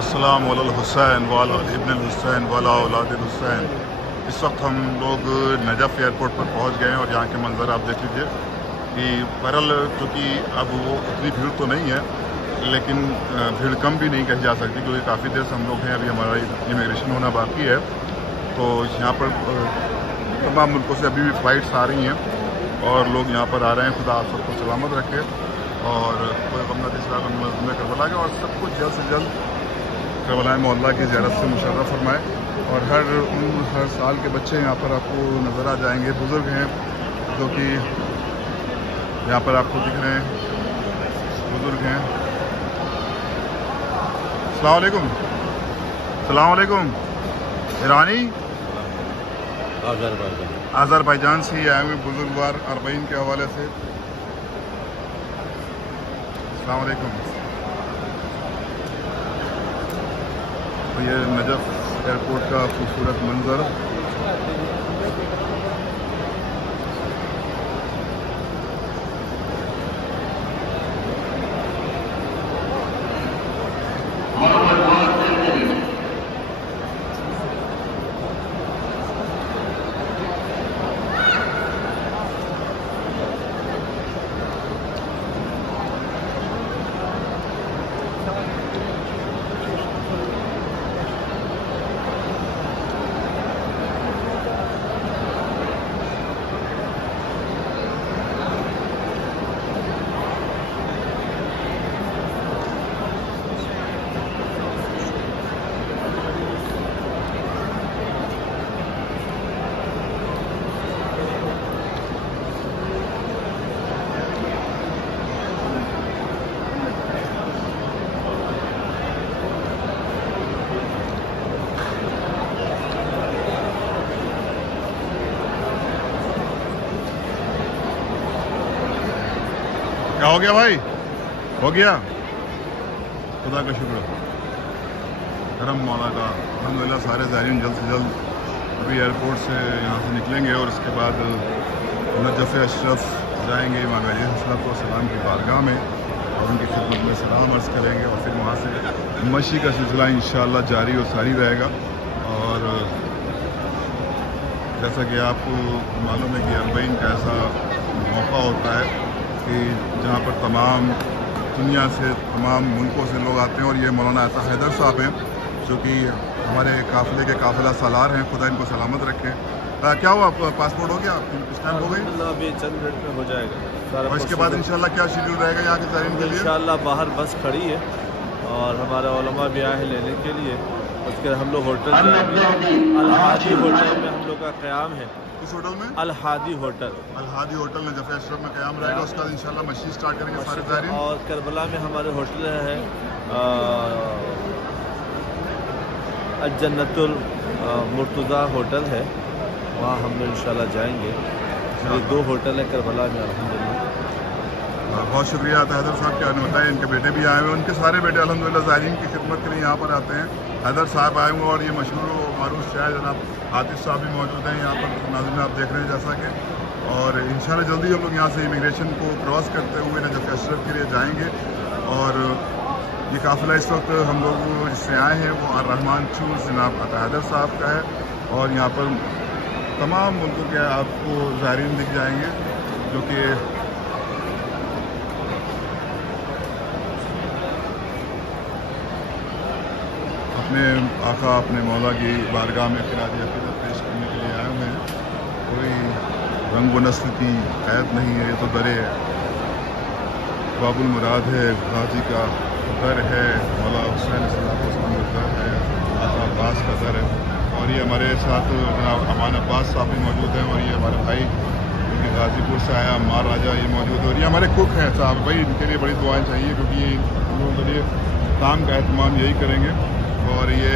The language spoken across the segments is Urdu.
السلام علی الحسین والا ابن الحسین والا اولاد الحسین۔ اس وقت ہم لوگ نجف ایئرپورٹ پر پہنچ گئے ہیں اور یہاں کے منظر آپ دیکھ لیجیے کہ بہرحال چونکہ اب وہ اتنی بھیڑ تو نہیں ہے لیکن بھیڑ کم بھی نہیں کہی جا سکتی کیونکہ کافی دیر سے ہم لوگ ہیں، ابھی ہمارا امیگریشن ہونا باقی ہے۔ تو یہاں پر تمام ملکوں سے ابھی بھی فلائٹس آ رہی ہیں اور لوگ یہاں پر آ رہے ہیں۔ خدا آپ سب کو سلامت رکھے اور کوئی غم نہ دے میں کربلا کے، اور سب کو جلد سے جلد کربلا معلیٰ کی زیارت سے مشرف فرمائے۔ اور ہر سال کے بچے یہاں پر آپ کو نظر آ جائیں گے، بزرگ ہیں جو کہ یہاں پر آپ کو دکھ رہے ہیں، بزرگ ہیں۔ السلام علیکم، السلام علیکم۔ ایرانی آذربائیجان سے ہی آئے ہوئے بزرگوار اربعین کے حوالے سے۔ السلام علیکم۔ تو یہ نجف ایئرپورٹ کا خوبصورت منظر۔ کیا ہو گیا بھائی؟ ہو گیا؟ خدا کا شکر، کرم مولا کا الحمدللہ۔ سارے زائرین جلد سے جلد ابھی ایئرپورٹ سے یہاں سے نکلیں گے اور اس کے بعد نجف اشرف جائیں گے امام علیہ السلام کی بارگاہ میں اور ان کی خدمت میں سلام عرض کریں گے، اور پھر وہاں سے مشی کا سلسلہ انشاءاللہ جاری و ساری رہے گا۔ اور جیسا کہ آپ کو معلوم ہے کہ اربعین کا ایسا موقع ہوتا ہے کہ جہاں پر تمام دنیا سے، تمام ملکوں سے لوگ آتے ہیں، اور یہ مولانا عطا حیدر صاحب ہیں جو کہ ہمارے قافلے کے قافلہ سالار ہیں۔ خدا ان کو سلامت رکھے۔ کیا ہوا، پاسپورٹ ہو گیا؟ اسٹیمپ ہو گئی؟ ابھی چند منٹ میں ہو جائے گا، اور اس کے بعد انشاءاللہ کیا شیڈول رہے گا یہاں کے زائرین کے لیے؟ انشاءاللہ باہر بس کھڑی ہے اور ہمارے علماء بھی آئے ہیں لینے کے لیے۔ اس کے ہم لوگ ہوٹل جائیں گے، الہادی ہوٹل میں ہم لوگ کا قیام ہے۔ اس ہوٹل میں الہادی ہوٹل، الہادی ہوٹل نجف اشرف میں قیام رہے گا۔ اس کے بعد انشاءاللہ مشی اسٹارٹ کریں گے سارے زائرین۔ اور کربلا میں ہمارے ہوٹل ہے الجنت المرتضیٰ ہوٹل ہے، وہاں ہم لوگ انشاءاللہ جائیں گے۔ یہ دو ہوٹل ہیں کربلا میں الحمدللہ۔ بہت شکریہ عطا حیدر صاحب کے آنے ہوتا ہے، ان کے بیٹے بھی آئے ہوئے، ان کے سارے بیٹے الحمدللہ زائرین کی خدمت کے لیے یہاں پر آتے ہیں۔ حیدر صاحب آئے ہوئے اور یہ مشہور و معروف شاعر جناب عاطف صاحب بھی موجود ہیں یہاں پر، ناظرین آپ دیکھ رہے ہیں جیسا کہ۔ اور انشاءاللہ جلدی ہم لوگ یہاں سے امیگریشن کو کراس کرتے ہوئے نجف اشرف کے لیے جائیں گے۔ اور یہ قافلہ اس وقت ہم لوگ جس سے آئے ہیں وہ الرحمان چوز جناب عطا حیدر صاحب کا ہے، اور یہاں پر تمام ملکوں کے آپ کو زائرین دکھ جائیں گے جو کہ اپنے آقا اپنے مولا کی بارگاہ میں خراج عقیدت پیش کرنے کے لیے آئے ہوئے ہیں۔ کوئی رنگ و نسل کی قید نہیں ہے، یہ تو درے باب المراد ہے، غازی کا در ہے، مولا حسین السلام کا در ہے، آقا عباس کا در ہے۔ اور یہ ہمارے ساتھ جناب امان عباس صاحب بھی موجود ہیں، اور یہ ہمارے بھائی جو کہ غازی پور سے آیا عمار راجہ یہ موجود ہے، اور یہ ہمارے کک ہیں صاحب بھائی، ان کے لیے بڑی دعائیں چاہیے کیونکہ یہ ہم لوگوں کے لیے کام کا اہتمام یہی کریں گے۔ اور یہ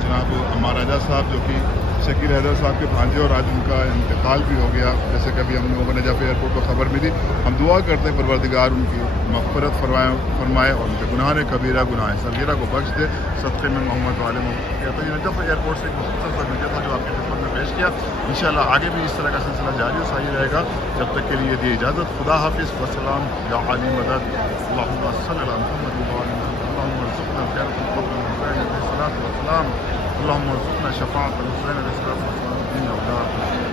جناب عمار راجہ صاحب جو کہ شکیل حیدر صاحب کے بھانجے، اور آج ان کا انتقال بھی ہو گیا جیسے کہ ابھی ہم لوگوں کو نجف ایئرپورٹ کو خبر ملی۔ ہم دعا کرتے ہیں پروردگار ان کی مغفرت فرمائے اور ان کے گناہ کبیرہ گناہ صغیرہ کو بخش دے، صدقے میں محمد والے محمد کہتے ہیں۔ نجف ایئرپورٹ سے ایک مختصر سا ویڈیو تھا جو آپ کی خدمت میں پیش کیا۔ انشاءاللہ آگے بھی اس طرح کا سلسلہ جاری و ساری رہے گا۔ جب تک کے لیے دی اجازت، خدا حافظ، وسلام، یا علی مدد، اللہم صلی علی محمد، اللہم ارزقنا والسلام. اللهم ارزقنا شفاعة الحسين عليه الصلاة والسلام في الدنيا والآخرة.